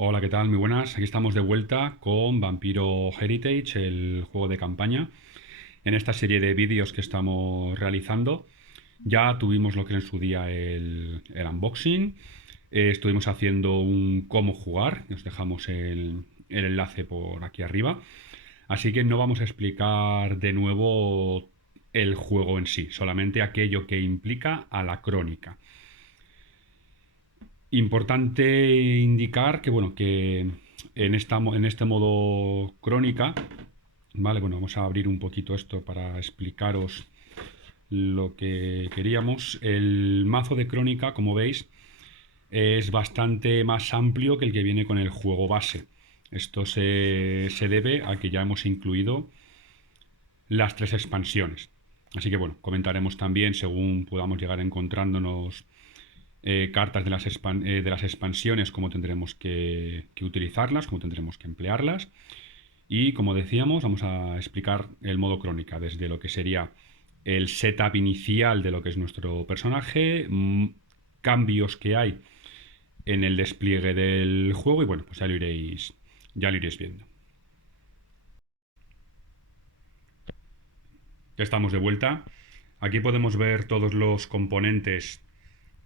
Hola, ¿qué tal? Muy buenas. Aquí estamos de vuelta con Vampiro Heritage, el juego de campaña. En esta serie de vídeos que estamos realizando, ya tuvimos lo que en su día el unboxing. Estuvimos haciendo un cómo jugar. Os dejamos el enlace por aquí arriba. Así que no vamos a explicar de nuevo el juego en sí, solamente aquello que implica a la crónica. Importante indicar que, bueno, que en este modo crónica, vale, bueno, vamos a abrir un poquito esto para explicaros lo que queríamos. El mazo de crónica, como veis, es bastante más amplio que el que viene con el juego base. Esto se debe a que ya hemos incluido las tres expansiones. Así que bueno, comentaremos también según podamos llegar encontrándonos cartas de las expansiones, cómo tendremos que utilizarlas, cómo tendremos que emplearlas. Y como decíamos, vamos a explicar el modo crónica, desde lo que sería el setup inicial de lo que es nuestro personaje, cambios que hay en el despliegue del juego y bueno, pues ya lo iréis viendo. Ya estamos de vuelta. Aquí podemos ver todos los componentes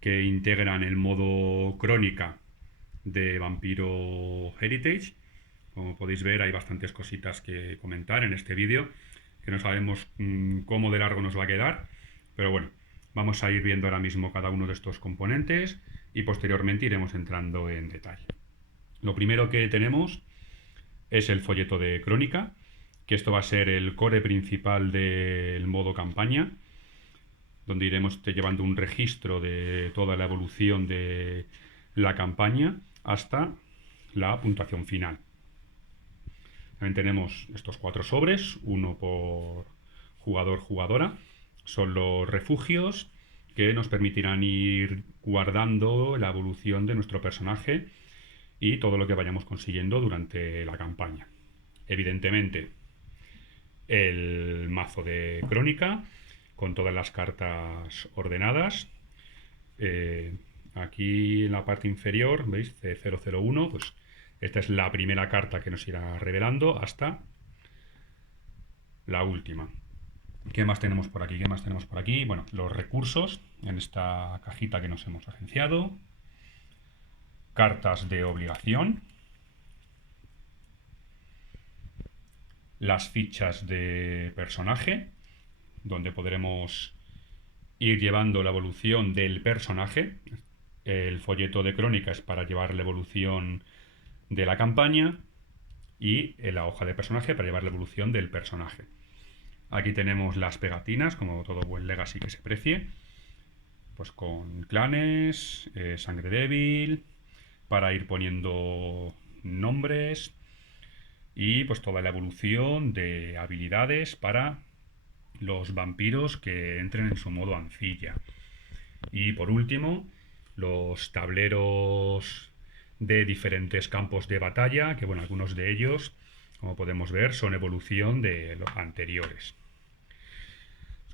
que integran el modo crónica de Vampiro Heritage. Como podéis ver, hay bastantes cositas que comentar en este vídeo, que no sabemos cómo de largo nos va a quedar, pero bueno, vamos a ir viendo ahora mismo cada uno de estos componentes y posteriormente iremos entrando en detalle. Lo primero que tenemos es el folleto de crónica, que esto va a ser el core principal del modo campaña, donde iremos llevando un registro de toda la evolución de la campaña hasta la puntuación final. También tenemos estos 4 sobres, uno por jugador-jugadora. Son los refugios que nos permitirán ir guardando la evolución de nuestro personaje y todo lo que vayamos consiguiendo durante la campaña. Evidentemente, el mazo de crónica con todas las cartas ordenadas. Eh, Aquí en la parte inferior, ¿veis? C001, pues esta es la primera carta que nos irá revelando hasta la última. ¿Qué más tenemos por aquí? ¿Qué más tenemos por aquí? Bueno, los recursos en esta cajita que nos hemos agenciado. Cartas de obligación. Las fichas de personaje, donde podremos ir llevando la evolución del personaje. El folleto de crónica es para llevar la evolución de la campaña y la hoja de personaje para llevar la evolución del personaje. Aquí tenemos las pegatinas, como todo buen Legacy que se precie, pues con clanes, sangre débil, para ir poniendo nombres y pues toda la evolución de habilidades para los vampiros que entren en su modo ancilla. Y por último, los tableros de diferentes campos de batalla, que bueno, algunos de ellos, como podemos ver, son evolución de los anteriores.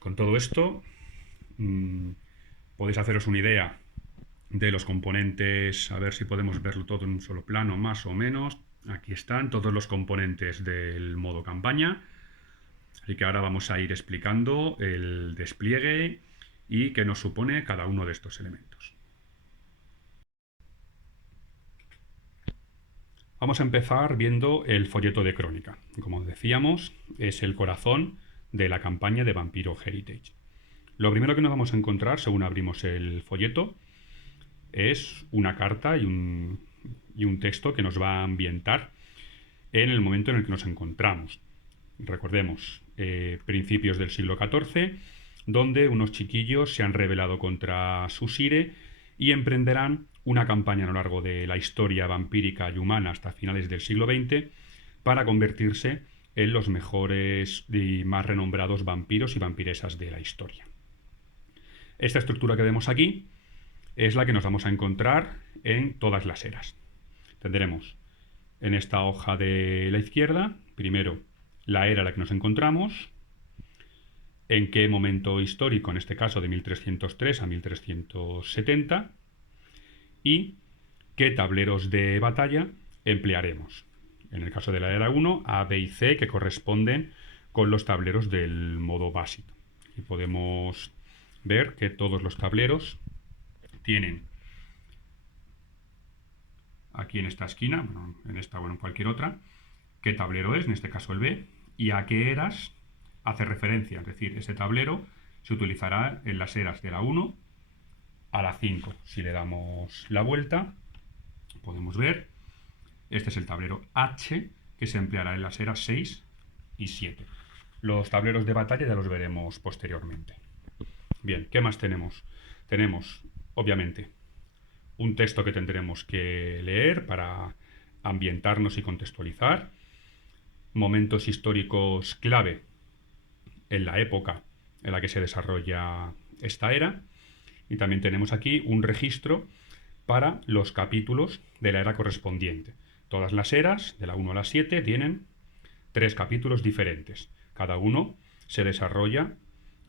Con todo esto, mmm, podéis haceros una idea de los componentes, a ver si podemos verlo todo en un solo plano, más o menos. Aquí están todos los componentes del modo campaña. Así que ahora vamos a ir explicando el despliegue y qué nos supone cada uno de estos elementos. Vamos a empezar viendo el folleto de crónica. Como decíamos, es el corazón de la campaña de Vampiro Heritage. Lo primero que nos vamos a encontrar, según abrimos el folleto, es una carta y un texto que nos va a ambientar en el momento en el que nos encontramos. Recordemos, principios del siglo XIV, donde unos chiquillos se han rebelado contra Susire y emprenderán una campaña a lo largo de la historia vampírica y humana hasta finales del siglo XX para convertirse en los mejores y más renombrados vampiros y vampiresas de la historia. Esta estructura que vemos aquí es la que nos vamos a encontrar en todas las eras. Tendremos en esta hoja de la izquierda, primero, la era en la que nos encontramos, en qué momento histórico, en este caso de 1303 a 1370, y qué tableros de batalla emplearemos. En el caso de la era 1, A, B y C, que corresponden con los tableros del modo básico. Y podemos ver que todos los tableros tienen aquí en esta esquina, bueno, en esta o en cualquier otra, qué tablero es, en este caso el B, y a qué eras hace referencia. Es decir, ese tablero se utilizará en las eras de la 1 a la 5. Si le damos la vuelta, podemos ver, este es el tablero H, que se empleará en las eras 6 y 7. Los tableros de batalla ya los veremos posteriormente. Bien, ¿qué más tenemos? Tenemos, obviamente, un texto que tendremos que leer para ambientarnos y contextualizar, momentos históricos clave en la época en la que se desarrolla esta era, y también tenemos aquí un registro para los capítulos de la era correspondiente. Todas las eras, de la 1 a la 7, tienen 3 capítulos diferentes. Cada uno se desarrolla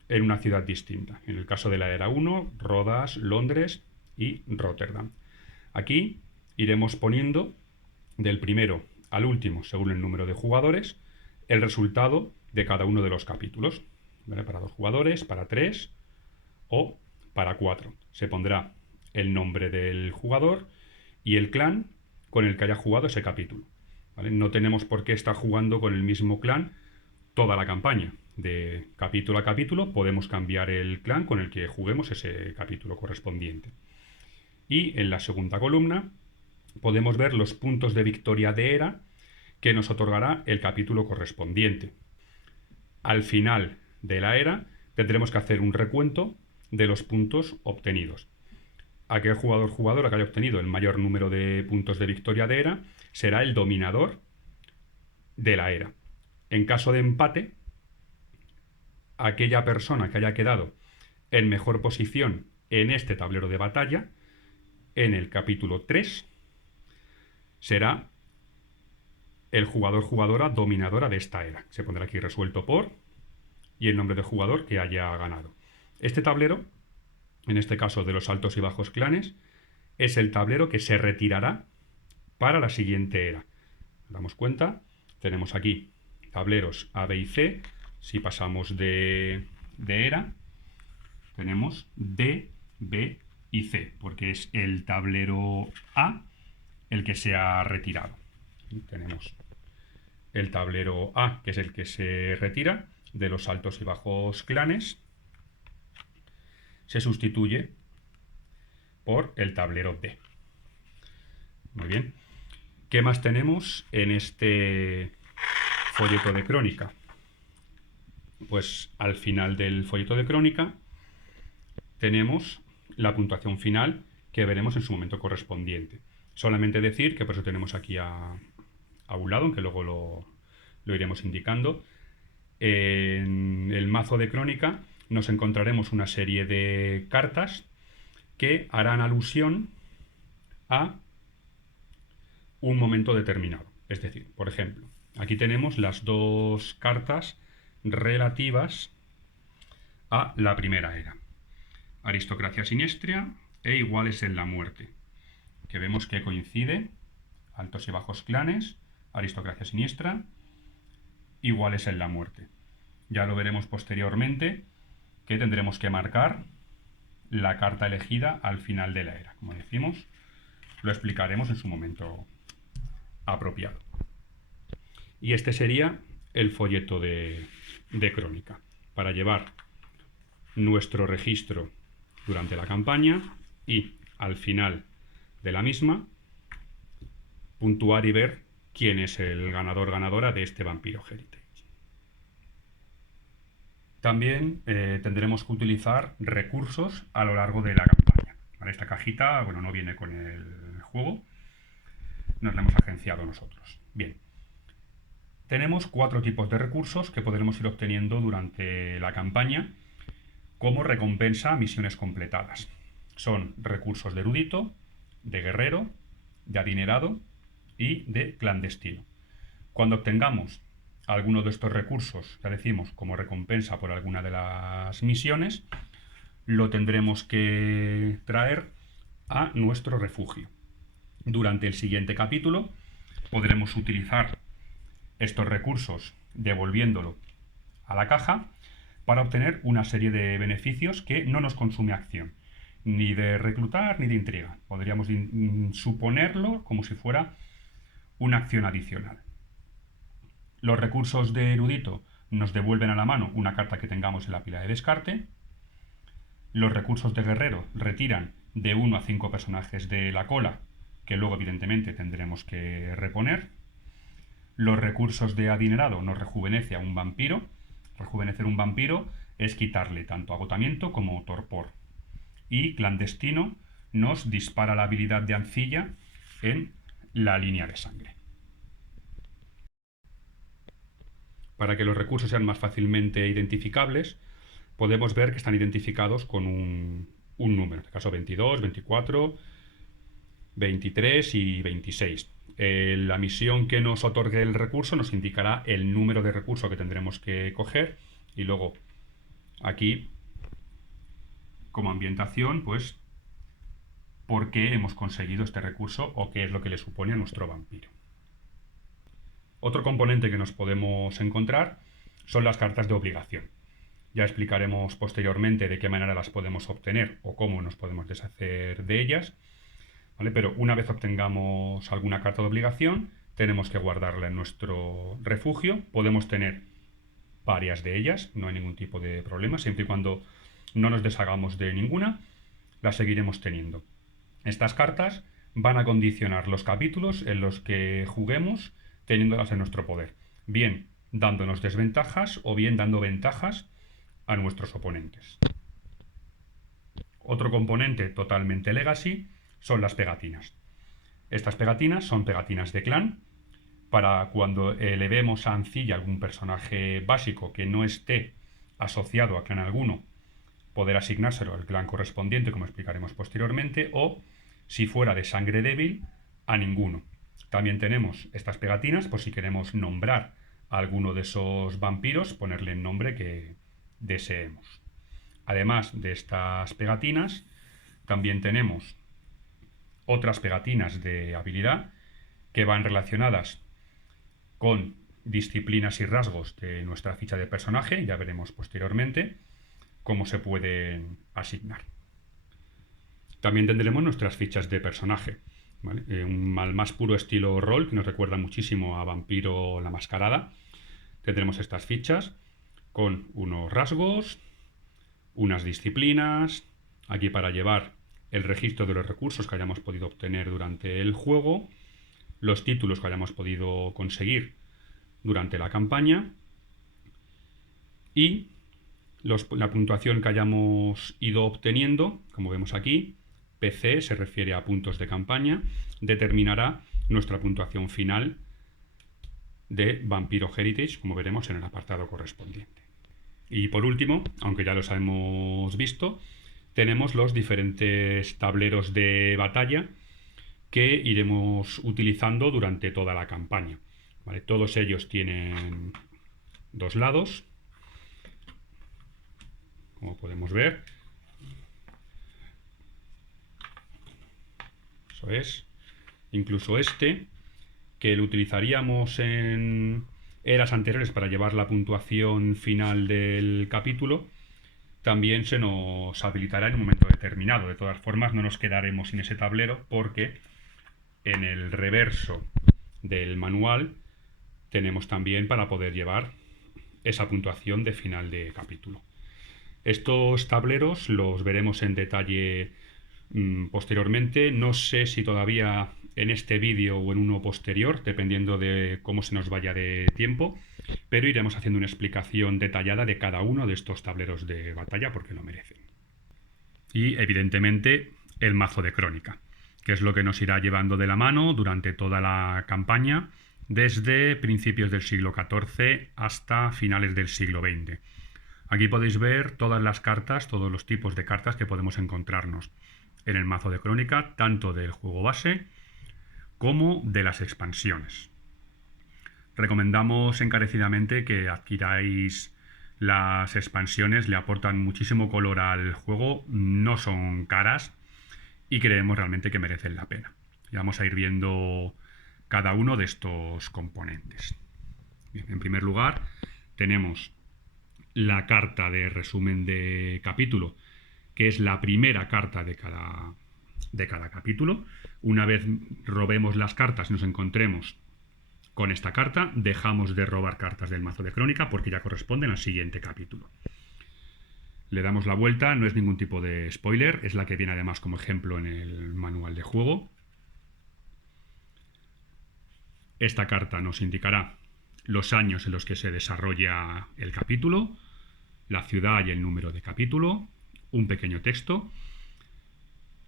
en una ciudad distinta. En el caso de la era 1, Rodas, Londres y Rotterdam. Aquí iremos poniendo del primero al último, según el número de jugadores, el resultado de cada uno de los capítulos. ¿Vale? Para 2 jugadores, para 3 o para 4. Se pondrá el nombre del jugador y el clan con el que haya jugado ese capítulo. ¿Vale? No tenemos por qué estar jugando con el mismo clan toda la campaña. De capítulo a capítulo podemos cambiar el clan con el que juguemos ese capítulo correspondiente. Y en la segunda columna podemos ver los puntos de victoria de era que nos otorgará el capítulo correspondiente. Al final de la era tendremos que hacer un recuento de los puntos obtenidos. Aquel jugador que haya obtenido el mayor número de puntos de victoria de era será el dominador de la era. En caso de empate, aquella persona que haya quedado en mejor posición en este tablero de batalla, en el capítulo 3, será el jugadora dominadora de esta era. Se pondrá aquí resuelto por y el nombre del jugador que haya ganado. Este tablero, en este caso de los altos y bajos clanes, es el tablero que se retirará para la siguiente era. Nos damos cuenta, tenemos aquí tableros A, B y C. Si pasamos de era, tenemos D, B y C, porque es el tablero A el que se ha retirado. Tenemos el tablero A, que es el que se retira de los altos y bajos clanes, se sustituye por el tablero D. Muy bien. ¿Qué más tenemos en este folleto de crónica? Pues al final del folleto de crónica tenemos la puntuación final que veremos en su momento correspondiente. Solamente decir que por eso tenemos aquí a un lado, aunque luego lo iremos indicando. En el mazo de crónica nos encontraremos una serie de cartas que harán alusión a un momento determinado. Es decir, por ejemplo, aquí tenemos las 2 cartas relativas a la primera era. Aristocracia siniestra e iguales en la muerte. Que vemos que coincide altos y bajos clanes, aristocracia siniestra, iguales en la muerte. Ya lo veremos posteriormente que tendremos que marcar la carta elegida al final de la era. Como decimos, lo explicaremos en su momento apropiado. Y este sería el folleto de crónica, para llevar nuestro registro durante la campaña y al final de la misma puntuar y ver quién es el ganadora de este Vampiro Heritage. También tendremos que utilizar recursos a lo largo de la campaña. Para esta cajita, bueno, no viene con el juego, nos la hemos agenciado nosotros. Bien, tenemos 4 tipos de recursos que podremos ir obteniendo durante la campaña como recompensa a misiones completadas. Son recursos de erudito, de guerrero, de adinerado y de clandestino. Cuando obtengamos alguno de estos recursos, ya decimos, como recompensa por alguna de las misiones, lo tendremos que traer a nuestro refugio. Durante el siguiente capítulo podremos utilizar estos recursos devolviéndolo a la caja para obtener una serie de beneficios que no nos consume acción, ni de reclutar ni de intriga. Podríamos suponerlo como si fuera una acción adicional. Los recursos de erudito nos devuelven a la mano una carta que tengamos en la pila de descarte. Los recursos de guerrero retiran de 1 a 5 personajes de la cola, que luego evidentemente tendremos que reponer. Los recursos de adinerado nos rejuvenece a un vampiro. Rejuvenecer un vampiro es quitarle tanto agotamiento como torpor. Y clandestino nos dispara la habilidad de Ancilla en la línea de sangre. Para que los recursos sean más fácilmente identificables, podemos ver que están identificados con un número, en este caso 22, 24, 23 y 26. La misión que nos otorgue el recurso nos indicará el número de recurso que tendremos que coger y luego aquí, como ambientación, pues por qué hemos conseguido este recurso o qué es lo que le supone a nuestro vampiro. Otro componente que nos podemos encontrar son las cartas de obligación. Ya explicaremos posteriormente de qué manera las podemos obtener o cómo nos podemos deshacer de ellas, ¿vale? Pero una vez obtengamos alguna carta de obligación, tenemos que guardarla en nuestro refugio. Podemos tener varias de ellas, no hay ningún tipo de problema, siempre y cuando no nos deshagamos de ninguna, las seguiremos teniendo. Estas cartas van a condicionar los capítulos en los que juguemos teniéndolas en nuestro poder, bien dándonos desventajas o bien dando ventajas a nuestros oponentes. Otro componente totalmente legacy son las pegatinas. Estas pegatinas son pegatinas de clan. Para cuando elevemos a Ancilla algún personaje básico que no esté asociado a clan alguno, poder asignárselo al clan correspondiente, como explicaremos posteriormente, o si fuera de sangre débil, a ninguno. También tenemos estas pegatinas por si queremos nombrar a alguno de esos vampiros, ponerle el nombre que deseemos. Además de estas pegatinas, también tenemos otras pegatinas de habilidad que van relacionadas con disciplinas y rasgos de nuestra ficha de personaje. Ya veremos posteriormente cómo se pueden asignar. También tendremos nuestras fichas de personaje, ¿vale? Al más puro estilo rol, que nos recuerda muchísimo a Vampiro la Mascarada. Tendremos estas fichas con unos rasgos, unas disciplinas, aquí para llevar el registro de los recursos que hayamos podido obtener durante el juego, los títulos que hayamos podido conseguir durante la campaña y la puntuación que hayamos ido obteniendo, como vemos aquí. PC se refiere a puntos de campaña, determinará nuestra puntuación final de Vampiro Heritage, como veremos en el apartado correspondiente. Y por último, aunque ya los hemos visto, tenemos los diferentes tableros de batalla que iremos utilizando durante toda la campaña, ¿vale? Todos ellos tienen dos lados, como podemos ver. Eso es. Incluso este, que lo utilizaríamos en eras anteriores para llevar la puntuación final del capítulo, también se nos habilitará en un momento determinado. De todas formas, no nos quedaremos sin ese tablero porque en el reverso del manual tenemos también para poder llevar esa puntuación de final de capítulo. Estos tableros los veremos en detalle posteriormente. No sé si todavía en este vídeo o en uno posterior, dependiendo de cómo se nos vaya de tiempo, pero iremos haciendo una explicación detallada de cada uno de estos tableros de batalla porque lo merecen. Y evidentemente el mazo de crónica, que es lo que nos irá llevando de la mano durante toda la campaña, desde principios del siglo XIV hasta finales del siglo XX. Aquí podéis ver todas las cartas, todos los tipos de cartas que podemos encontrarnos en el mazo de crónica, tanto del juego base como de las expansiones. Recomendamos encarecidamente que adquiráis las expansiones, le aportan muchísimo color al juego, no son caras y creemos realmente que merecen la pena. Ya vamos a ir viendo cada uno de estos componentes. Bien, en primer lugar, tenemos la carta de resumen de capítulo, que es la primera carta de cada capítulo. Una vez robemos las cartas y nos encontremos con esta carta, dejamos de robar cartas del mazo de crónica porque ya corresponden al siguiente capítulo. Le damos la vuelta, no es ningún tipo de spoiler, es la que viene además como ejemplo en el manual de juego. Esta carta nos indicará los años en los que se desarrolla el capítulo, la ciudad y el número de capítulo, un pequeño texto,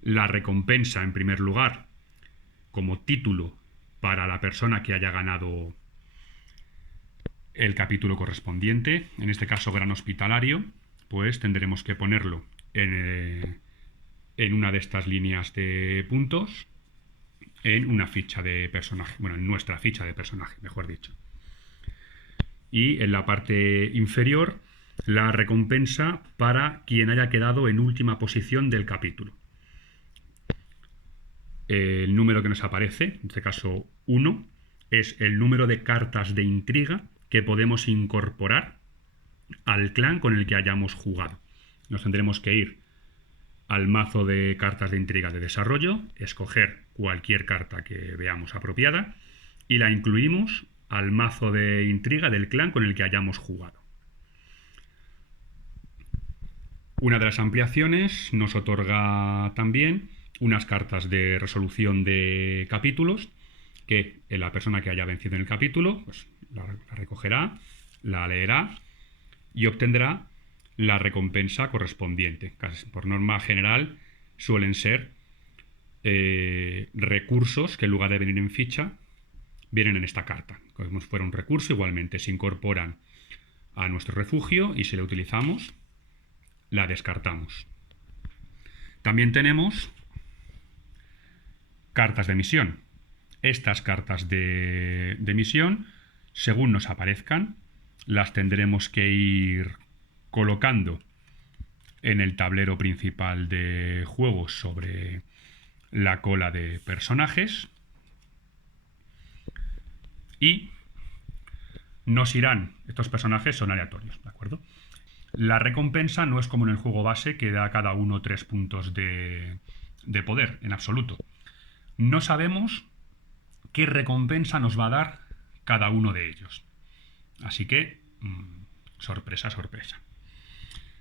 la recompensa en primer lugar como título para la persona que haya ganado el capítulo correspondiente, en este caso Gran Hospitalario, pues tendremos que ponerlo en una de estas líneas de puntos, en una ficha de personaje, bueno, en nuestra ficha de personaje, mejor dicho. Y en la parte inferior, la recompensa para quien haya quedado en última posición del capítulo. El número que nos aparece, en este caso 1, es el número de cartas de intriga que podemos incorporar al clan con el que hayamos jugado. Nos tendremos que ir al mazo de cartas de intriga de desarrollo, escoger cualquier carta que veamos apropiada y la incluimos al mazo de intriga del clan con el que hayamos jugado. Una de las ampliaciones nos otorga también unas cartas de resolución de capítulos que la persona que haya vencido en el capítulo pues, la recogerá, la leerá y obtendrá la recompensa correspondiente. Casi por norma general suelen ser recursos que en lugar de venir en ficha vienen en esta carta. Como si fuera un recurso, igualmente se incorporan a nuestro refugio y si la utilizamos, la descartamos. También tenemos cartas de misión. Estas cartas de misión, según nos aparezcan, las tendremos que ir colocando en el tablero principal de juego sobre la cola de personajes y nos irán, estos personajes son aleatorios, ¿de acuerdo? La recompensa no es como en el juego base que da a cada uno 3 puntos de poder, en absoluto. No sabemos qué recompensa nos va a dar cada uno de ellos. Así que, sorpresa, sorpresa.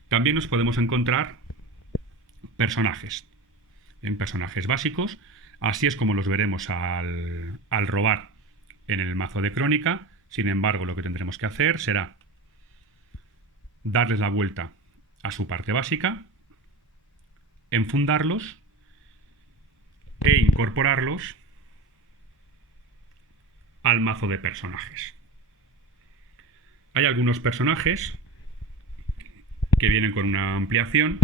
También nos podemos encontrar personajes. En personajes básicos, así es como los veremos al robar en el mazo de crónica. Sin embargo, lo que tendremos que hacer será darles la vuelta a su parte básica, enfundarlos e incorporarlos al mazo de personajes. Hay algunos personajes que vienen con una ampliación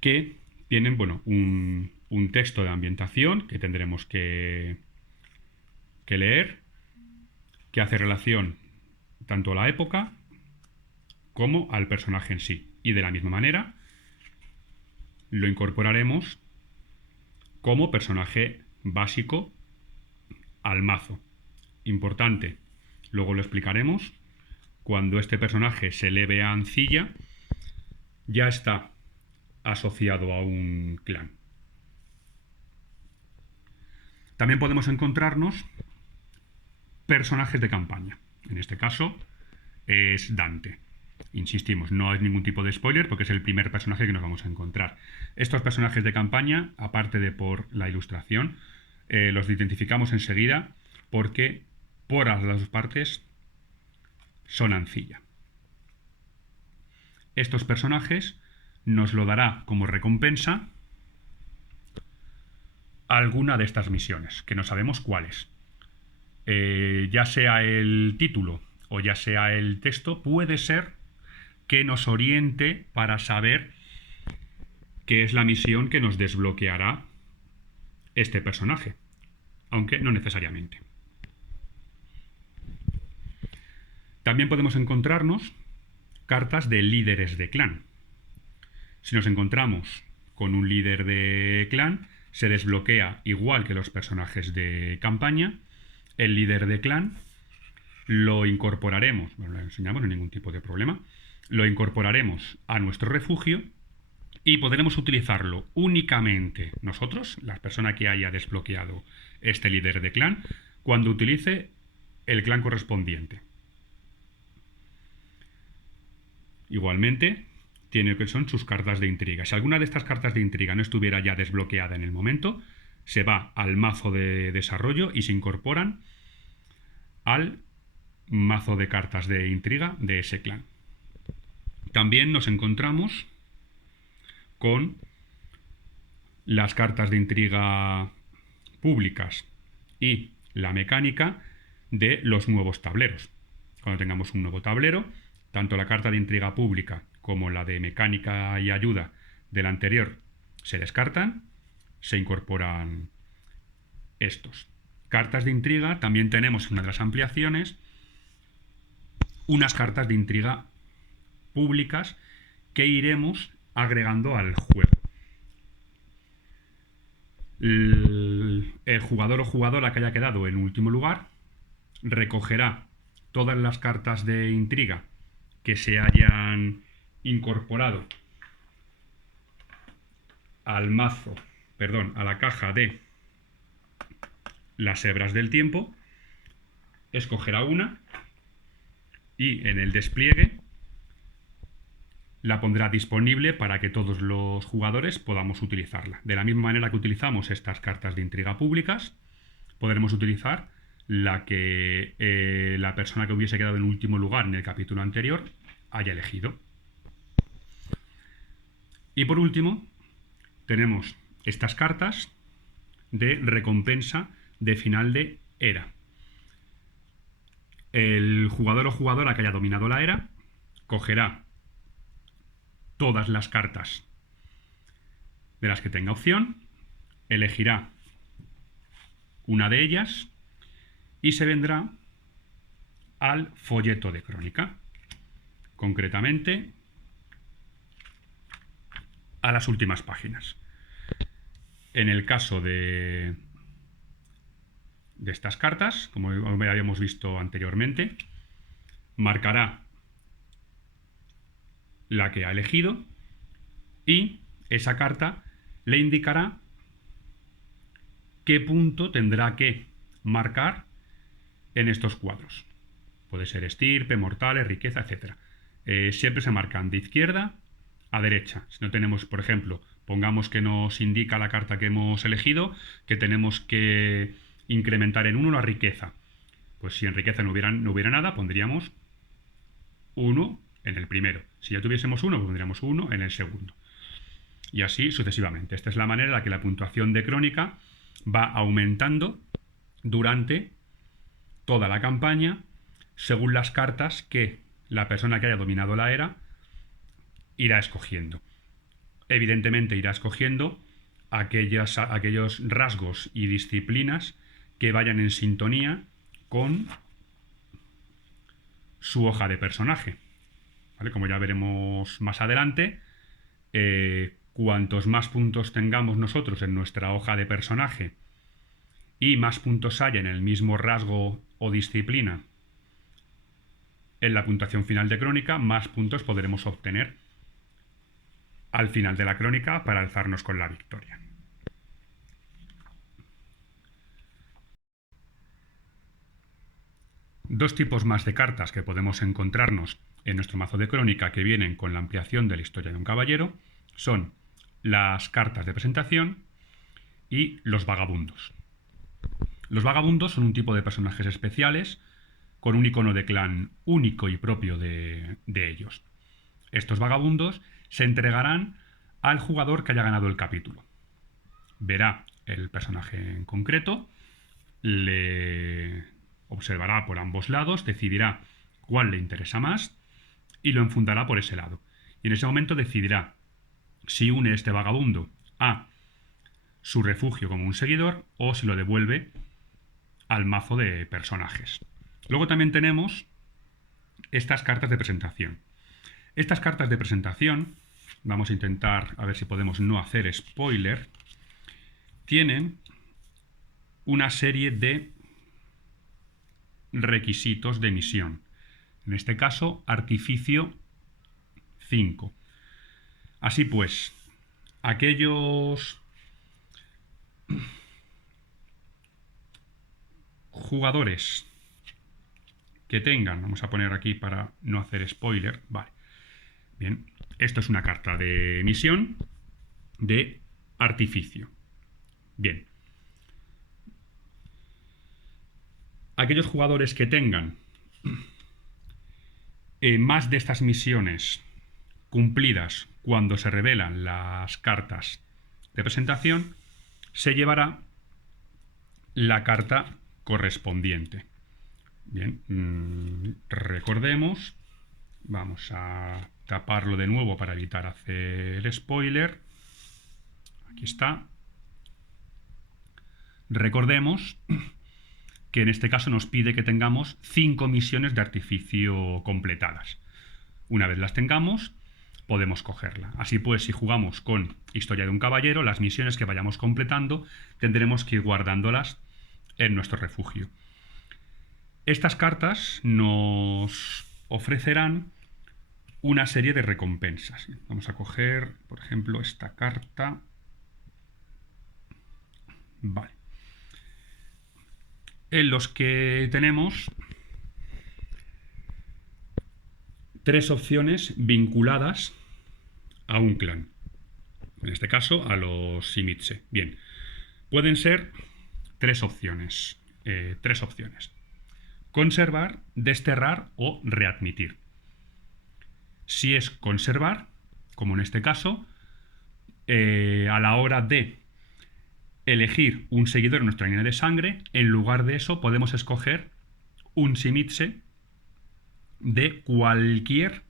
que tienen, bueno, un texto de ambientación que tendremos que leer, que hace relación tanto a la época como al personaje en sí. Y de la misma manera lo incorporaremos como personaje básico al mazo. Importante, luego lo explicaremos, cuando este personaje se eleve a Ancilla, ya está asociado a un clan. También podemos encontrarnos personajes de campaña. En este caso es Dante. Insistimos, no es ningún tipo de spoiler porque es el primer personaje que nos vamos a encontrar. Estos personajes de campaña, aparte de por la ilustración, los identificamos enseguida porque por las dos partes son Ancilla. Estos personajes nos lo dará como recompensa alguna de estas misiones, que no sabemos cuáles. Ya sea el título o ya sea el texto, puede ser que nos oriente para saber qué es la misión que nos desbloqueará este personaje, aunque no necesariamente. También podemos encontrarnos cartas de líderes de clan. Si nos encontramos con un líder de clan, se desbloquea igual que los personajes de campaña. El líder de clan lo incorporaremos, bueno, lo enseñamos, no hay ningún tipo de problema, lo incorporaremos a nuestro refugio y podremos utilizarlo únicamente nosotros, la persona que haya desbloqueado este líder de clan, cuando utilice el clan correspondiente. Igualmente, tiene que son sus cartas de intriga. Si alguna de estas cartas de intriga no estuviera ya desbloqueada en el momento, se va al mazo de desarrollo y se incorporan al mazo de cartas de intriga de ese clan. También nos encontramos con las cartas de intriga públicas y la mecánica de los nuevos tableros. Cuando tengamos un nuevo tablero, tanto la carta de intriga pública como la de mecánica y ayuda del anterior se descartan, se incorporan estos. Cartas de intriga, también tenemos en una de las ampliaciones unas cartas de intriga públicas que iremos agregando al juego. El jugador o jugadora que haya quedado en último lugar recogerá todas las cartas de intriga que se hayan incorporado al mazo, perdón, a la caja de las hebras del tiempo, escogerá una y en el despliegue la pondrá disponible para que todos los jugadores podamos utilizarla. De la misma manera que utilizamos estas cartas de intriga públicas, podremos utilizar la que la persona que hubiese quedado en último lugar en el capítulo anterior haya elegido. Y por último, tenemos estas cartas de recompensa de final de era. El jugador o jugadora que haya dominado la era cogerá todas las cartas de las que tenga opción, elegirá una de ellas y se vendrá al folleto de crónica, concretamente a las últimas páginas. En el caso de estas cartas, como habíamos visto anteriormente, marcará la que ha elegido y esa carta le indicará qué punto tendrá que marcar en estos cuadros. Puede ser estirpe, mortales, riqueza, etc. Siempre se marcan de izquierda a derecha. Si no tenemos, por ejemplo, pongamos que nos indica la carta que hemos elegido que tenemos que incrementar en 1 la riqueza. Pues si en riqueza no hubiera nada, pondríamos 1 en el primero. Si ya tuviésemos 1, pondríamos 1 en el segundo. Y así sucesivamente. Esta es la manera en la que la puntuación de crónica va aumentando durante toda la campaña según las cartas que la persona que haya dominado la era irá escogiendo. Evidentemente irá escogiendo aquellos rasgos y disciplinas que vayan en sintonía con su hoja de personaje. ¿Vale? Como ya veremos más adelante, cuantos más puntos tengamos nosotros en nuestra hoja de personaje y más puntos haya en el mismo rasgo o disciplina en la puntuación final de crónica, más puntos podremos obtener al final de la crónica para alzarnos con la victoria. Dos tipos más de cartas que podemos encontrarnos en nuestro mazo de crónica que vienen con la ampliación de la historia de un caballero son las cartas de presentación y los vagabundos. Los vagabundos son un tipo de personajes especiales con un icono de clan único y propio de ellos. Estos vagabundos se entregarán al jugador que haya ganado el capítulo. Verá el personaje en concreto, le observará por ambos lados, decidirá cuál le interesa más y lo enfundará por ese lado. Y en ese momento decidirá si une este vagabundo a su refugio como un seguidor o si lo devuelve al mazo de personajes. Luego también tenemos estas cartas de presentación. Estas cartas de presentación, vamos a intentar a ver si podemos no hacer spoiler, tienen una serie de requisitos de misión. En este caso, artificio 5. Así pues, aquellos jugadores que tengan, vamos a poner aquí para no hacer spoiler, vale, bien, esto es una carta de misión de artificio. Bien, aquellos jugadores que tengan más de estas misiones cumplidas cuando se revelan las cartas de presentación, se llevará la carta correspondiente. Bien, recordemos, vamos a taparlo de nuevo para evitar hacer spoiler. Aquí está. Recordemos que en este caso nos pide que tengamos 5 misiones de artificio completadas. Una vez las tengamos, podemos cogerla. Así pues, si jugamos con Historia de un Caballero, las misiones que vayamos completando tendremos que ir guardándolas en nuestro refugio. Estas cartas nos ofrecerán una serie de recompensas. Vamos a coger, por ejemplo, esta carta. Vale. En los que tenemos 3 opciones vinculadas a un clan. En este caso, a los Simitse. Bien, pueden ser 3 opciones. Conservar, desterrar o readmitir. Si es conservar, como en este caso, a la hora de elegir un seguidor en nuestra línea de sangre, en lugar de eso podemos escoger un Simitse de cualquier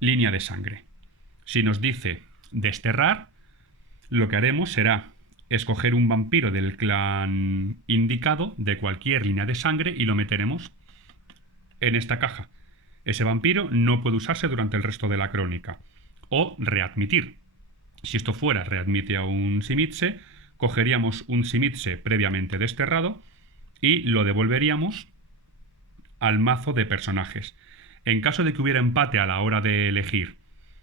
línea de sangre. Si nos dice desterrar, lo que haremos será escoger un vampiro del clan indicado de cualquier línea de sangre y lo meteremos en esta caja. Ese vampiro no puede usarse durante el resto de la crónica. O readmitir. Si esto fuera readmite a un Simitse, cogeríamos un Simitse previamente desterrado y lo devolveríamos al mazo de personajes. En caso de que hubiera empate a la hora de elegir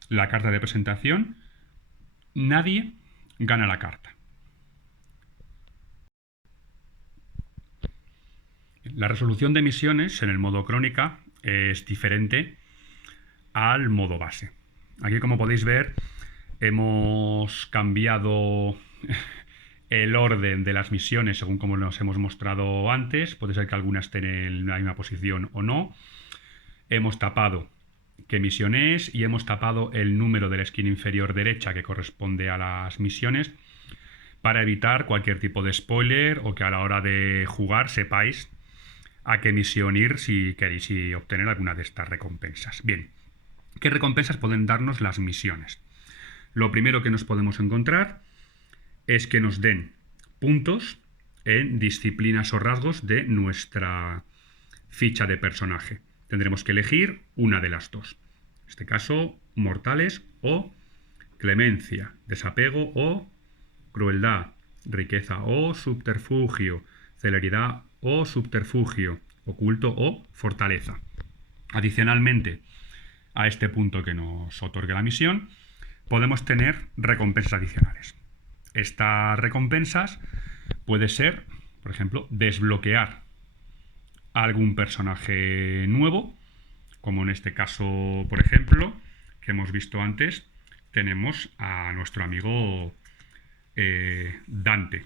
la carta de presentación, nadie gana la carta. La resolución de misiones en el modo crónica es diferente al modo base. Aquí, como podéis ver, hemos cambiado el orden de las misiones según como nos hemos mostrado antes. Puede ser que algunas estén en la misma posición o no. Hemos tapado qué misión es y hemos tapado el número de la esquina inferior derecha que corresponde a las misiones para evitar cualquier tipo de spoiler o que a la hora de jugar sepáis a qué misión ir si queréis obtener alguna de estas recompensas. Bien, ¿qué recompensas pueden darnos las misiones? Lo primero que nos podemos encontrar es que nos den puntos en disciplinas o rasgos de nuestra ficha de personaje. Tendremos que elegir una de las dos. En este caso, mortales o clemencia, desapego o crueldad, riqueza o subterfugio, celeridad o subterfugio, oculto o fortaleza. Adicionalmente a este punto que nos otorga la misión, podemos tener recompensas adicionales. Estas recompensas puede ser, por ejemplo, desbloquear algún personaje nuevo, como en este caso, por ejemplo, que hemos visto antes, tenemos a nuestro amigo Dante.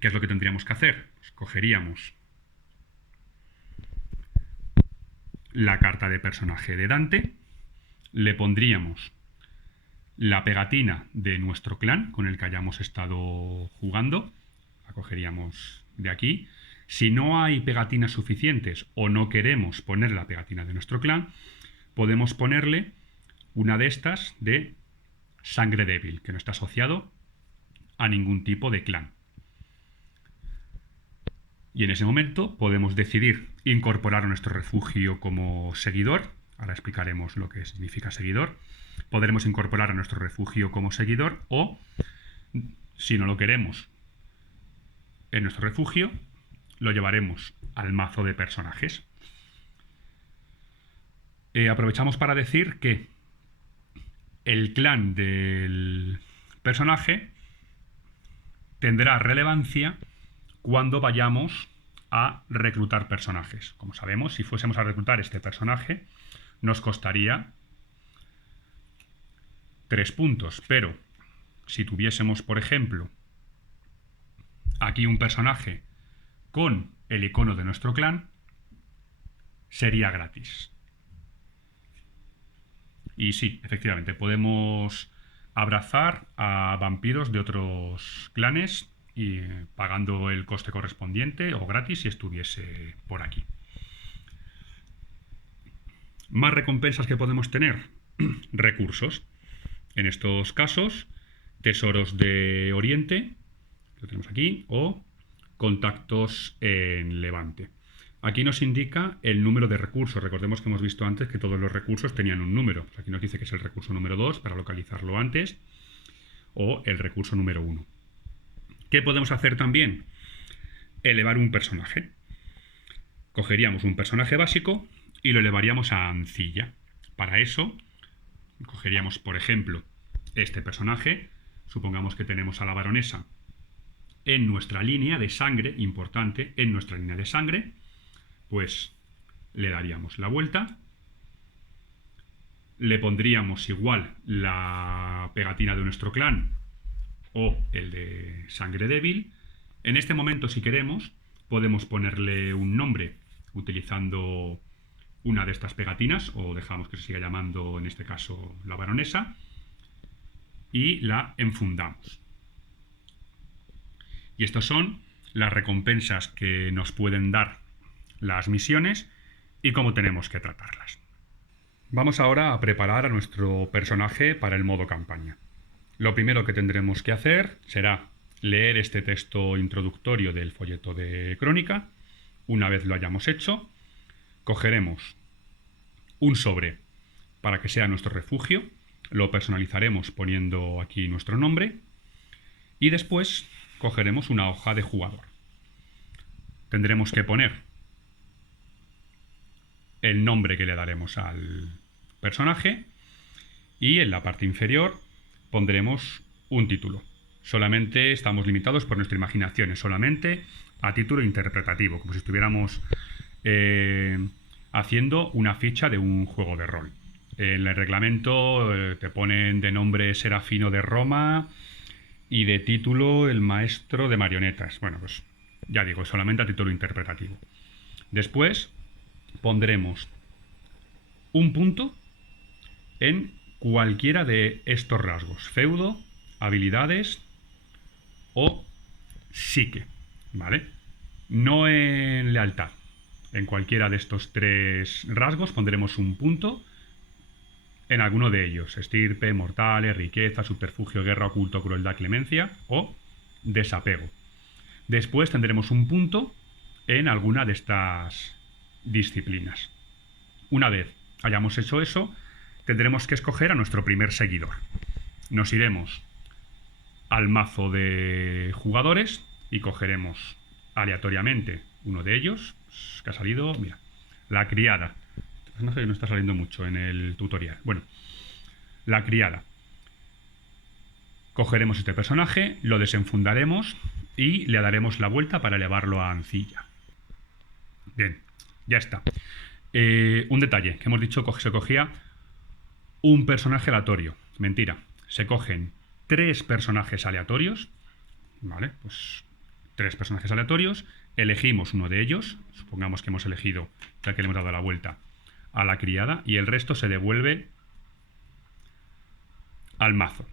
¿Qué es lo que tendríamos que hacer? Pues cogeríamos la carta de personaje de Dante, le pondríamos la pegatina de nuestro clan con el que hayamos estado jugando, la cogeríamos de aquí. Si no hay pegatinas suficientes o no queremos poner la pegatina de nuestro clan, podemos ponerle una de estas de sangre débil, que no está asociado a ningún tipo de clan. Y en ese momento podemos decidir incorporar a nuestro refugio como seguidor. Ahora explicaremos lo que significa seguidor. Podremos incorporar a nuestro refugio como seguidor o Si no lo queremos en nuestro refugio, lo llevaremos al mazo de personajes. Aprovechamos para decir que el clan del personaje tendrá relevancia cuando vayamos a reclutar personajes. Como sabemos, si fuésemos a reclutar este personaje, nos costaría 3 puntos, pero si tuviésemos, por ejemplo, aquí un personaje con el icono de nuestro clan, sería gratis. Y sí, efectivamente, podemos abrazar a vampiros de otros clanes y pagando el coste correspondiente o gratis si estuviese por aquí. Más recompensas que podemos tener. Recursos. En estos casos, tesoros de Oriente, lo tenemos aquí, o contactos en Levante. Aquí nos indica el número de recursos. Recordemos que hemos visto antes que todos los recursos tenían un número. Aquí nos dice que es el recurso número 2 para localizarlo antes, o el recurso número 1. ¿Qué podemos hacer también? Elevar un personaje. Cogeríamos un personaje básico y lo elevaríamos a Ancilla. Para eso, cogeríamos, por ejemplo, este personaje. Supongamos que tenemos a la baronesa en nuestra línea de sangre, importante, en nuestra línea de sangre, pues le daríamos la vuelta, le pondríamos igual la pegatina de nuestro clan o el de sangre débil. En este momento, si queremos, podemos ponerle un nombre utilizando una de estas pegatinas, o dejamos que se siga llamando, en este caso, la baronesa, y la enfundamos. Y estas son las recompensas que nos pueden dar las misiones y cómo tenemos que tratarlas. Vamos ahora a preparar a nuestro personaje para el modo campaña. Lo primero que tendremos que hacer será leer este texto introductorio del folleto de crónica. Una vez lo hayamos hecho, cogeremos un sobre para que sea nuestro refugio, lo personalizaremos poniendo aquí nuestro nombre y después cogeremos una hoja de jugador. Tendremos que poner el nombre que le daremos al personaje y en la parte inferior pondremos un título. Solamente estamos limitados por nuestra imaginación, solamente a título interpretativo, como si estuviéramos haciendo una ficha de un juego de rol. En el reglamento te ponen de nombre Serafino de Roma y de título El maestro de marionetas. Bueno, pues ya digo, solamente a título interpretativo. Después pondremos un punto en cualquiera de estos rasgos: feudo, habilidades o psique, ¿vale? No en lealtad. En cualquiera de estos 3 rasgos pondremos un punto en alguno de ellos: estirpe, mortales, riqueza, subterfugio, guerra, oculto, crueldad, clemencia o desapego. Después tendremos un punto en alguna de estas disciplinas. Una vez hayamos hecho eso, tendremos que escoger a nuestro primer seguidor. Nos iremos al mazo de jugadores y cogeremos aleatoriamente uno de ellos, que ha salido, mira, la criada. No está saliendo mucho en el tutorial. Bueno, la criada. Cogeremos este personaje, lo desenfundaremos y le daremos la vuelta para elevarlo a Ancilla. Bien, ya está. Un detalle que hemos dicho, se cogía un personaje aleatorio. Mentira, se cogen 3 personajes aleatorios, ¿vale? Pues 3 personajes aleatorios, elegimos uno de ellos, supongamos que hemos elegido, ya que le hemos dado la vuelta, a la criada, y el resto se devuelve al mazo.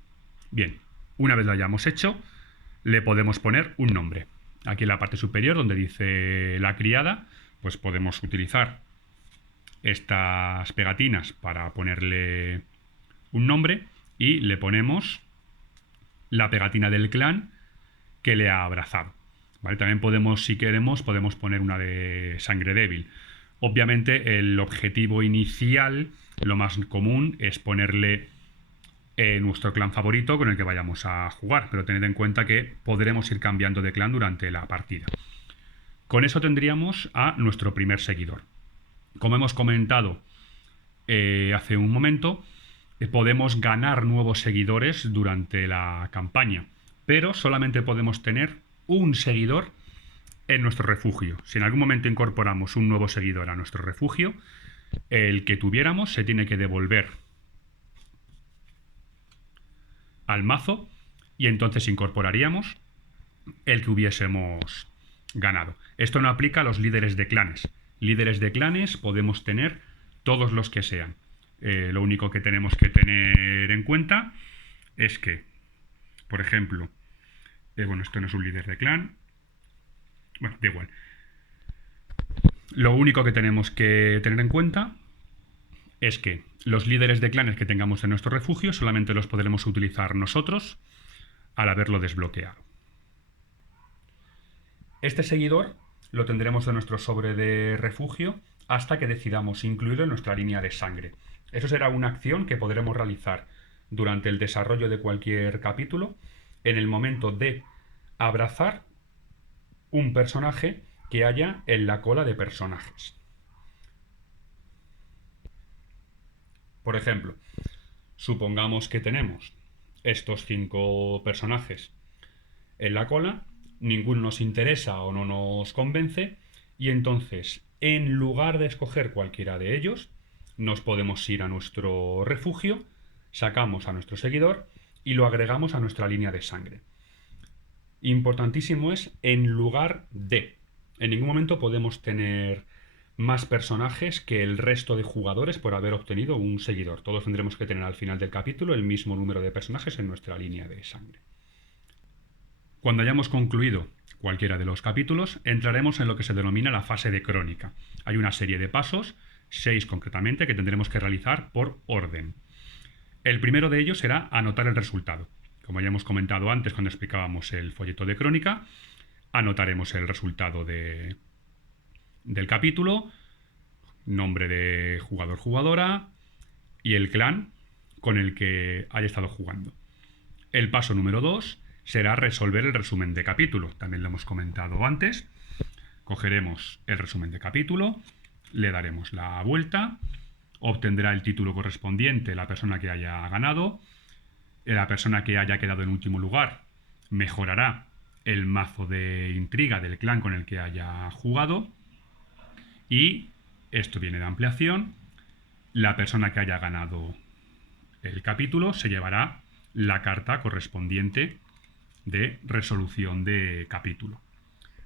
Bien, una vez lo hayamos hecho, le podemos poner un nombre. Aquí en la parte superior, donde dice la criada, pues podemos utilizar estas pegatinas para ponerle un nombre y le ponemos la pegatina del clan que le ha abrazado, ¿vale? También podemos, si queremos, podemos poner una de sangre débil. Obviamente el objetivo inicial, lo más común, es ponerle nuestro clan favorito con el que vayamos a jugar, pero tened en cuenta que podremos ir cambiando de clan durante la partida. Con eso tendríamos a nuestro primer seguidor. Como hemos comentado hace un momento, podemos ganar nuevos seguidores durante la campaña, pero solamente podemos tener un seguidor en nuestro refugio. Si en algún momento incorporamos un nuevo seguidor a nuestro refugio, el que tuviéramos se tiene que devolver al mazo y entonces incorporaríamos el que hubiésemos ganado. Esto no aplica a los líderes de clanes. Líderes de clanes podemos tener todos los que sean. Lo único que tenemos que tener en cuenta es que, por ejemplo, bueno, esto no es un líder de clan. Bueno, da igual. Lo único que tenemos que tener en cuenta es que los líderes de clanes que tengamos en nuestro refugio solamente los podremos utilizar nosotros al haberlo desbloqueado. Este seguidor lo tendremos en nuestro sobre de refugio hasta que decidamos incluirlo en nuestra línea de sangre. Eso será una acción que podremos realizar durante el desarrollo de cualquier capítulo en el momento de abrazar un personaje que haya en la cola de personajes. Por ejemplo, supongamos que tenemos estos 5 personajes en la cola, ninguno nos interesa o no nos convence, y entonces, en lugar de escoger cualquiera de ellos, nos podemos ir a nuestro refugio, sacamos a nuestro seguidor y lo agregamos a nuestra línea de sangre. Importantísimo es en lugar de. En ningún momento podemos tener más personajes que el resto de jugadores por haber obtenido un seguidor. Todos tendremos que tener al final del capítulo el mismo número de personajes en nuestra línea de sangre. Cuando hayamos concluido cualquiera de los capítulos, entraremos en lo que se denomina la fase de crónica. Hay una serie de pasos, 6 concretamente, que tendremos que realizar por orden. El primero de ellos será anotar el resultado. Como ya hemos comentado antes cuando explicábamos el folleto de crónica, anotaremos el resultado del capítulo, nombre de jugador-jugadora y el clan con el que haya estado jugando. El paso número 2 será resolver el resumen de capítulo. También lo hemos comentado antes. Cogeremos el resumen de capítulo, le daremos la vuelta, obtendrá el título correspondiente la persona que haya ganado, la persona que haya quedado en último lugar mejorará el mazo de intriga del clan con el que haya jugado y esto viene de ampliación. La persona que haya ganado el capítulo se llevará la carta correspondiente de resolución de capítulo.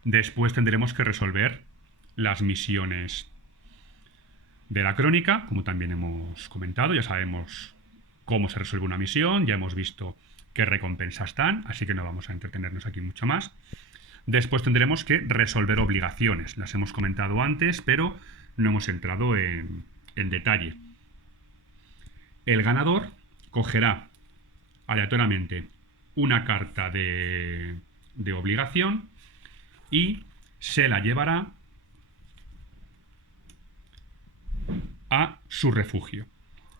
Después tendremos que resolver las misiones de la crónica, como también hemos comentado. Ya sabemos cómo se resuelve una misión, ya hemos visto qué recompensas dan, así que no vamos a entretenernos aquí mucho más. Después tendremos que resolver obligaciones. Las hemos comentado antes, pero no hemos entrado en detalle. El ganador cogerá aleatoriamente una carta de obligación y se la llevará a su refugio.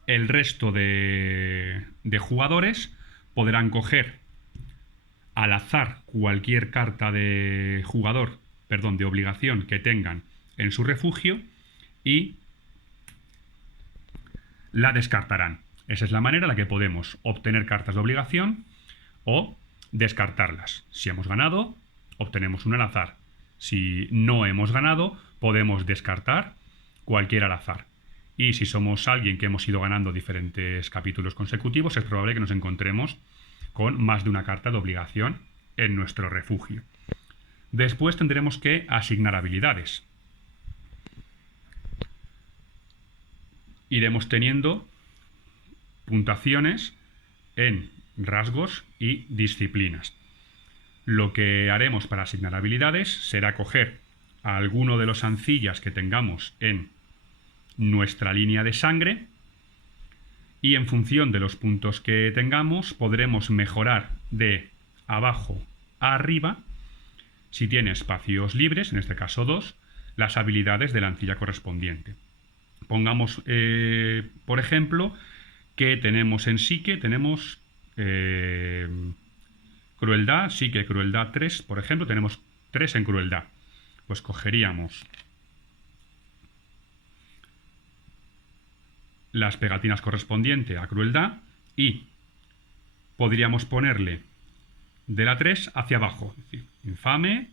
El resto de jugadores podrán coger al azar cualquier carta de obligación que tengan en su refugio y la descartarán. Esa es la manera en la que podemos obtener cartas de obligación o descartarlas. Si hemos ganado, obtenemos una al azar. Si no hemos ganado, podemos descartar cualquiera al azar. Y si somos alguien que hemos ido ganando diferentes capítulos consecutivos, es probable que nos encontremos con más de una carta de obligación en nuestro refugio. Después tendremos que asignar habilidades. Iremos teniendo puntuaciones en rasgos y disciplinas. Lo que haremos para asignar habilidades será coger a alguno de los ancillas que tengamos en nuestra línea de sangre y en función de los puntos que tengamos podremos mejorar de abajo a arriba, si tiene espacios libres, en este caso 2, las habilidades de la ancilla correspondiente. Pongamos, por ejemplo, ¿Qué tenemos en psique? Tenemos crueldad, psique, crueldad 3, por ejemplo, tenemos 3 en crueldad. Pues cogeríamos las pegatinas correspondientes a crueldad y podríamos ponerle de la 3 hacia abajo, es decir, infame,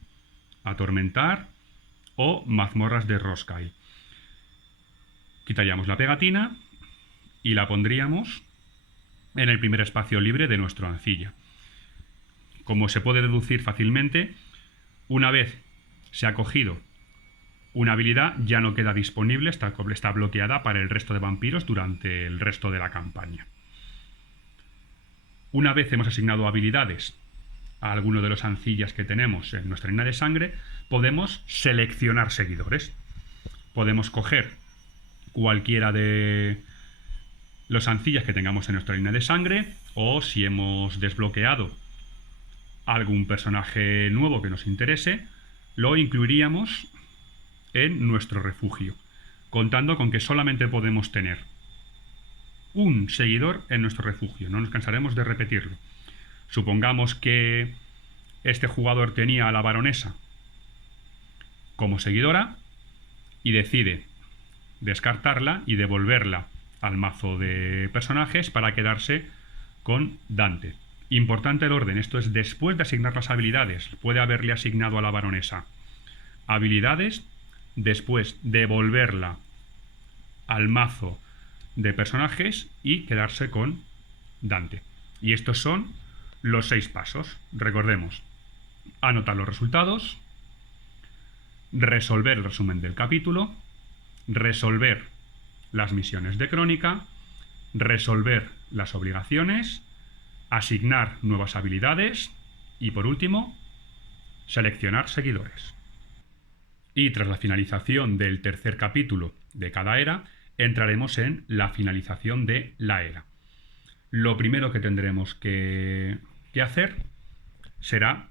atormentar o mazmorras de Roskai. Quitaríamos la pegatina y la pondríamos en el primer espacio libre de nuestro ancilla. Como se puede deducir fácilmente, una vez se ha cogido una habilidad, ya no queda disponible, está bloqueada para el resto de vampiros durante el resto de la campaña. Una vez hemos asignado habilidades a alguno de los ancillas que tenemos en nuestra línea de sangre, podemos seleccionar seguidores. Podemos coger cualquiera de los ancillas que tengamos en nuestra línea de sangre, o si hemos desbloqueado algún personaje nuevo que nos interese, lo incluiríamos en nuestro refugio, contando con que solamente podemos tener un seguidor en nuestro refugio. No nos cansaremos de repetirlo. Supongamos que este jugador tenía a la baronesa como seguidora y decide descartarla y devolverla al mazo de personajes para quedarse con Dante. Importante el orden, esto es después de asignar las habilidades. Puede haberle asignado a la baronesa habilidades, después devolverla al mazo de personajes y quedarse con Dante. Y estos son los 6 pasos. Recordemos: anotar los resultados, resolver el resumen del capítulo, resolver las misiones de crónica, resolver las obligaciones, asignar nuevas habilidades y, por último, seleccionar seguidores. Y tras la finalización del tercer capítulo de cada era, entraremos en la finalización de la era. Lo primero que tendremos que hacer será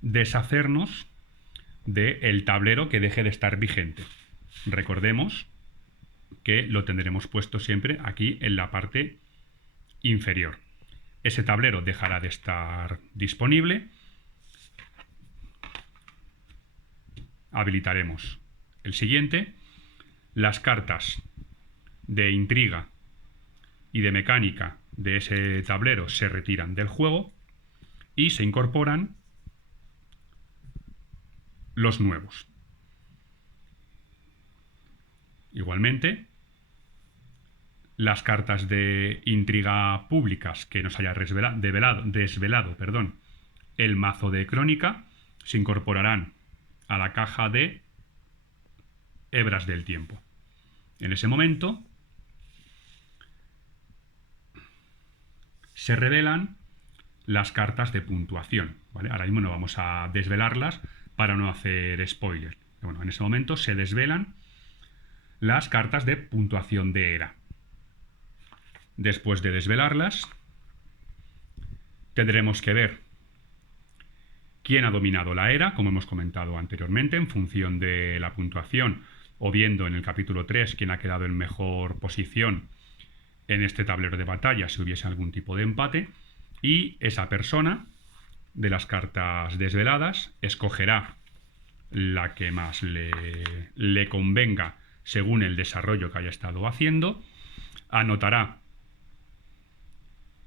deshacernos del tablero que deje de estar vigente. Recordemos que lo tendremos puesto siempre aquí en la parte inferior. Ese tablero dejará de estar disponible. Habilitaremos el siguiente. Las cartas de intriga y de mecánica de ese tablero se retiran del juego y se incorporan los nuevos. Igualmente, las cartas de intriga públicas que nos haya desvelado el mazo de crónica se incorporarán a la caja de hebras del tiempo. En ese momento se revelan las cartas de puntuación, ¿vale? Ahora mismo no vamos a desvelarlas para no hacer spoiler. Bueno, en ese momento se desvelan las cartas de puntuación de era. Después de desvelarlas, tendremos que ver quién ha dominado la era, como hemos comentado anteriormente, en función de la puntuación, o viendo en el capítulo 3 quién ha quedado en mejor posición en este tablero de batalla si hubiese algún tipo de empate, y esa persona de las cartas desveladas escogerá la que más le convenga según el desarrollo que haya estado haciendo, anotará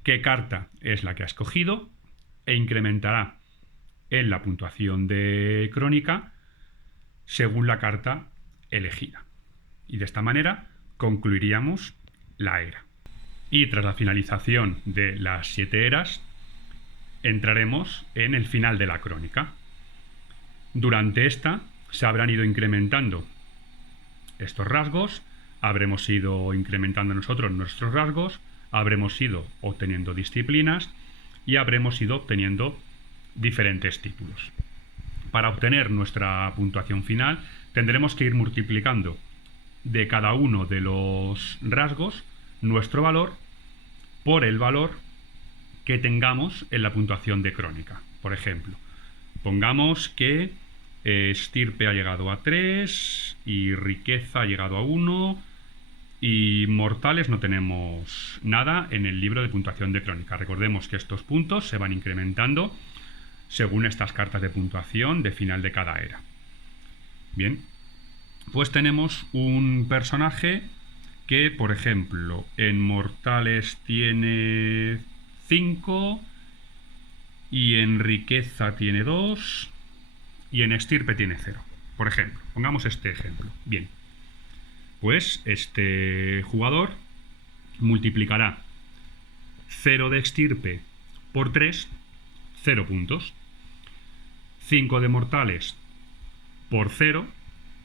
qué carta es la que ha escogido e incrementará en la puntuación de crónica según la carta elegida. Y de esta manera concluiríamos la era. Y tras la finalización de las 7 eras, entraremos en el final de la crónica. Durante esta se habrán ido incrementando estos rasgos, habremos ido incrementando nosotros nuestros rasgos, habremos ido obteniendo disciplinas y habremos ido obteniendo diferentes títulos. Para obtener nuestra puntuación final tendremos que ir multiplicando de cada uno de los rasgos nuestro valor por el valor que tengamos en la puntuación de crónica. Por ejemplo, pongamos que estirpe ha llegado a 3 y riqueza ha llegado a 1 Y mortales no tenemos nada en el libro de puntuación de crónica. Recordemos que estos puntos se van incrementando según estas cartas de puntuación de final de cada era. Bien, pues tenemos un personaje que, por ejemplo, en mortales tiene 5 y en riqueza tiene 2 y en estirpe tiene 0. Por ejemplo, pongamos este ejemplo. Bien, pues este jugador multiplicará 0 de estirpe por 3, 0 puntos. 5 de mortales por 0,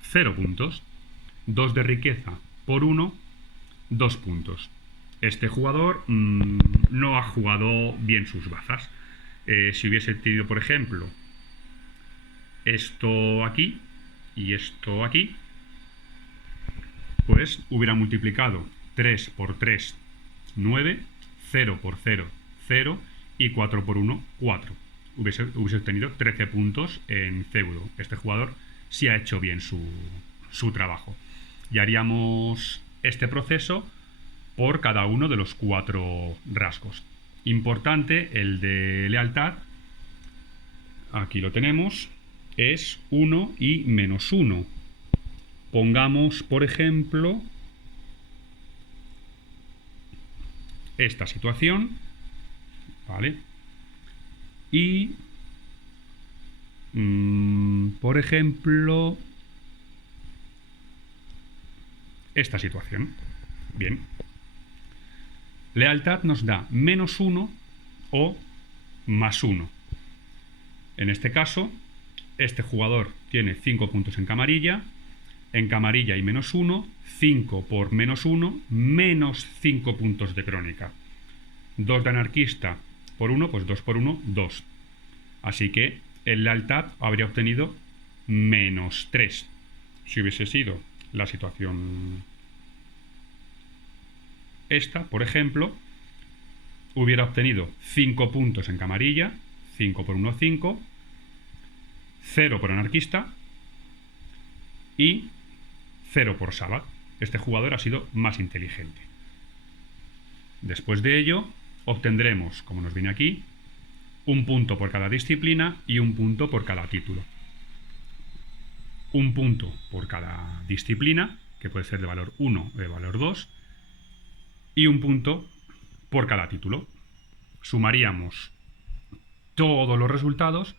0 puntos. 2 de riqueza por 1, 2 puntos. Este jugador no ha jugado bien sus bazas. Si hubiese tenido, por ejemplo, esto aquí y esto aquí, pues hubiera multiplicado 3 por 3, 9, 0 por 0, 0 y 4 por 1, 4. Hubiese obtenido 13 puntos en feudo. Este jugador sí ha hecho bien su trabajo. Y haríamos este proceso por cada uno de los 4 rasgos. Importante, el de lealtad, aquí lo tenemos, es 1 y menos 1. Pongamos, por ejemplo, esta situación, ¿vale? Y, por ejemplo, esta situación. Bien. Lealtad nos da menos 1 o más 1. En este caso, este jugador tiene 5 puntos en camarilla. En camarilla hay menos 1, 5 por menos 1, menos 5 puntos de crónica. 2 de anarquista por 1, pues 2 por 1, 2. Así que en lealtad habría obtenido menos 3. Si hubiese sido la situación esta, por ejemplo, hubiera obtenido 5 puntos en camarilla, 5 por 1, 5, 0 por anarquista y 0 por Sabbath. Este jugador ha sido más inteligente. Después de ello, obtendremos, como nos viene aquí, un punto por cada disciplina y un punto por cada título. Un punto por cada disciplina, que puede ser de valor 1 o de valor 2, y un punto por cada título. Sumaríamos todos los resultados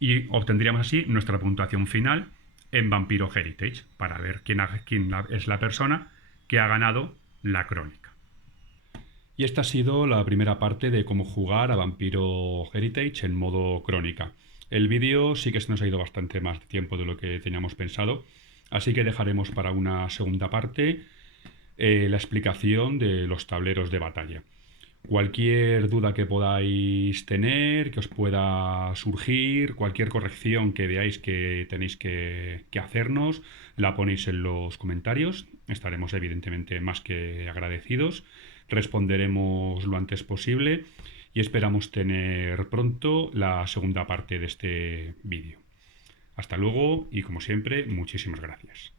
y obtendríamos así nuestra puntuación final en Vampiro Heritage para ver quién es la persona que ha ganado la crónica. Y esta ha sido la primera parte de cómo jugar a Vampiro Heritage en modo crónica. El vídeo sí que se nos ha ido bastante más tiempo de lo que teníamos pensado, así que dejaremos para una segunda parte la explicación de los tableros de batalla. Cualquier duda que podáis tener, que os pueda surgir, cualquier corrección que veáis que tenéis que hacernos, la ponéis en los comentarios. Estaremos evidentemente más que agradecidos. Responderemos lo antes posible y esperamos tener pronto la segunda parte de este vídeo. Hasta luego y como siempre, muchísimas gracias.